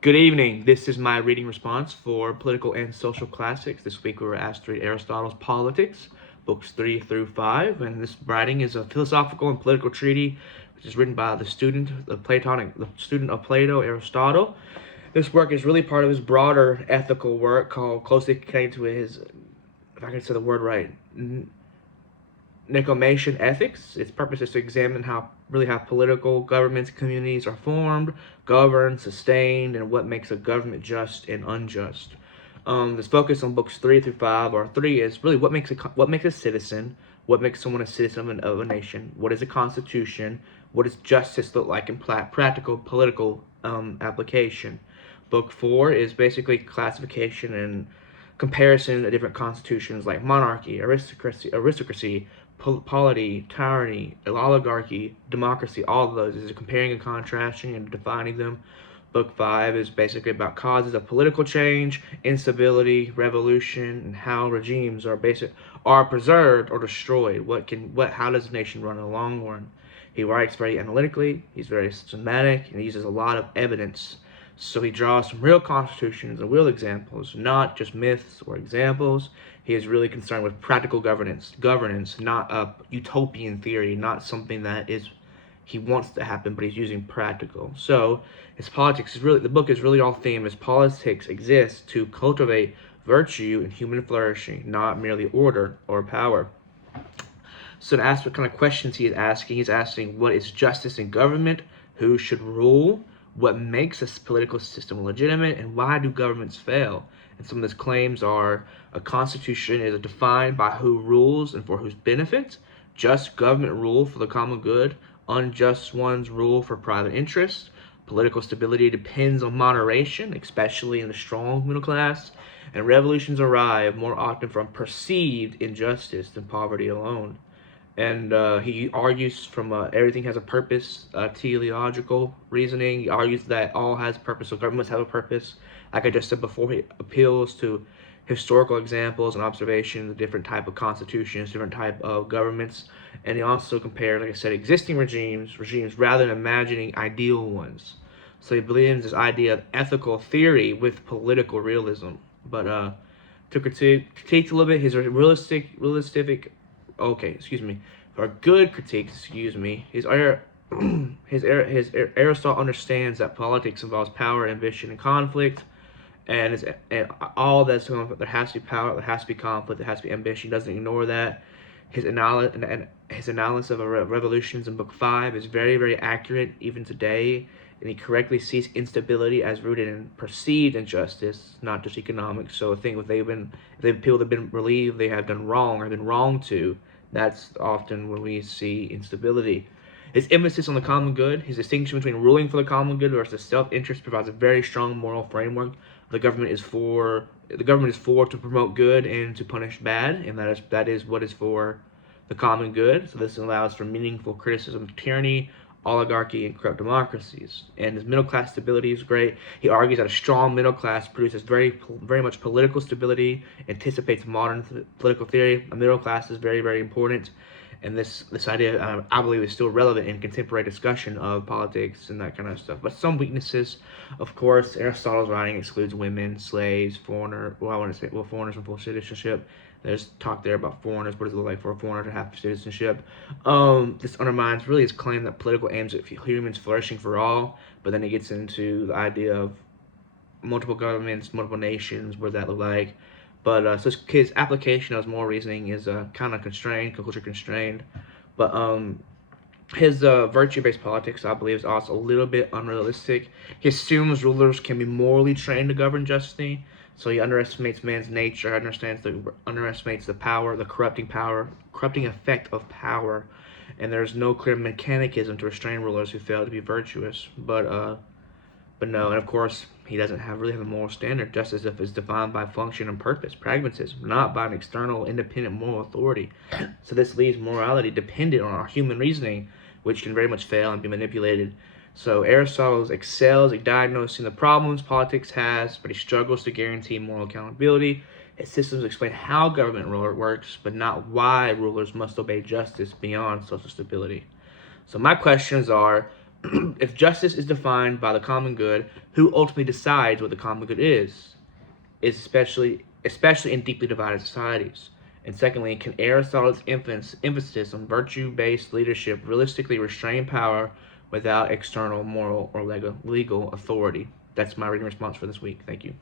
Good evening. This is my reading response for political and social classics. This week we were asked to read Aristotle's Politics, books 3 through 5, and this writing is a philosophical and political treatise which is written by the student of Plato, Aristotle. This work is really part of his broader ethical work called closely connected to his, if I can say the word right, Nicomachean ethics. Its purpose is to examine how political governments, communities are formed, governed, sustained, and what makes a government just and unjust. This focus on books 3 through 5, or 3 is really what makes a citizen, what makes someone a citizen of a nation, what is a constitution, what does justice look like in practical political application. Book 4 is basically classification and comparison of different constitutions like monarchy, aristocracy, polity, tyranny, oligarchy, democracy. All of those is comparing and contrasting and defining them. Book 5 is basically about causes of political change, instability, revolution, and how regimes are preserved or destroyed. How does a nation run in the long run? He writes very analytically, he's very systematic, and he uses a lot of evidence. So he draws some real constitutions and real examples, not just myths or examples. He is really concerned with practical governance, not a utopian theory, not something that is he wants to happen, but he's using practical. So the book is really all themed as politics exists to cultivate virtue and human flourishing, not merely order or power. So to ask what kind of questions he's asking what is justice in government, who should rule, what makes a political system legitimate, and why do governments fail? And some of his claims are a constitution is defined by who rules and for whose benefit, just government rule for the common good, unjust ones rule for private interests, political stability depends on moderation, especially in the strong middle class, and revolutions arrive more often from perceived injustice than poverty alone. And he argues from everything has a purpose, teleological reasoning. He argues that all has purpose, so governments have a purpose. Like I just said before, he appeals to historical examples and observations of different type of constitutions, different type of governments, and he also compares, like I said, existing regimes rather than imagining ideal ones. So he blends this idea of ethical theory with political realism. But to critique a little bit his realistic okay, excuse me, for a good critique, excuse me, Aristotle understands that politics involves power, ambition, and conflict, and all that's going. There has to be power, there has to be conflict, there has to be ambition. He doesn't ignore that. His analysis of revolutions in Book 5 is very accurate even today, and he correctly sees instability as rooted in perceived injustice, not just economics. So I think if people have been relieved they have done wrong or been wronged to, that's often when we see instability. His emphasis on the common good, his distinction between ruling for the common good versus self-interest provides a very strong moral framework. The government is for to promote good and to punish bad, and that is what is for the common good. So this allows for meaningful criticism of tyranny, oligarchy, and corrupt democracies. And his middle class stability is great. He argues that a strong middle class produces very much political stability, anticipates modern political theory. A middle class is very important, and this idea I believe is still relevant in contemporary discussion of politics and that kind of stuff. But some weaknesses, of course, Aristotle's writing excludes women, slaves, foreigners from full citizenship. There's talk there about foreigners. What does it look like for a foreigner to have citizenship? This undermines really his claim that political aims at humans flourishing for all, but then he gets into the idea of multiple governments, multiple nations, what does that look like? But so his application of his moral reasoning is kind of culture constrained. But his virtue-based politics, I believe, is also a little bit unrealistic. He assumes rulers can be morally trained to govern justly, so he underestimates man's nature, underestimates the corrupting effect of power, and there's no clear mechanism to restrain rulers who fail to be virtuous. But no, and of course, he doesn't really have a moral standard. Justice is defined by function and purpose, pragmatism, not by an external, independent moral authority. So this leaves morality dependent on our human reasoning, which can very much fail and be manipulated. So Aristotle excels at diagnosing the problems politics has, but he struggles to guarantee moral accountability. His systems explain how government works, but not why rulers must obey justice beyond social stability. So my questions are, If justice is defined by the common good, who ultimately decides what the common good is especially in deeply divided societies? And secondly, can Aristotle's emphasis on virtue-based leadership realistically restrain power without external moral or legal authority? That's my reading response for this week. Thank you.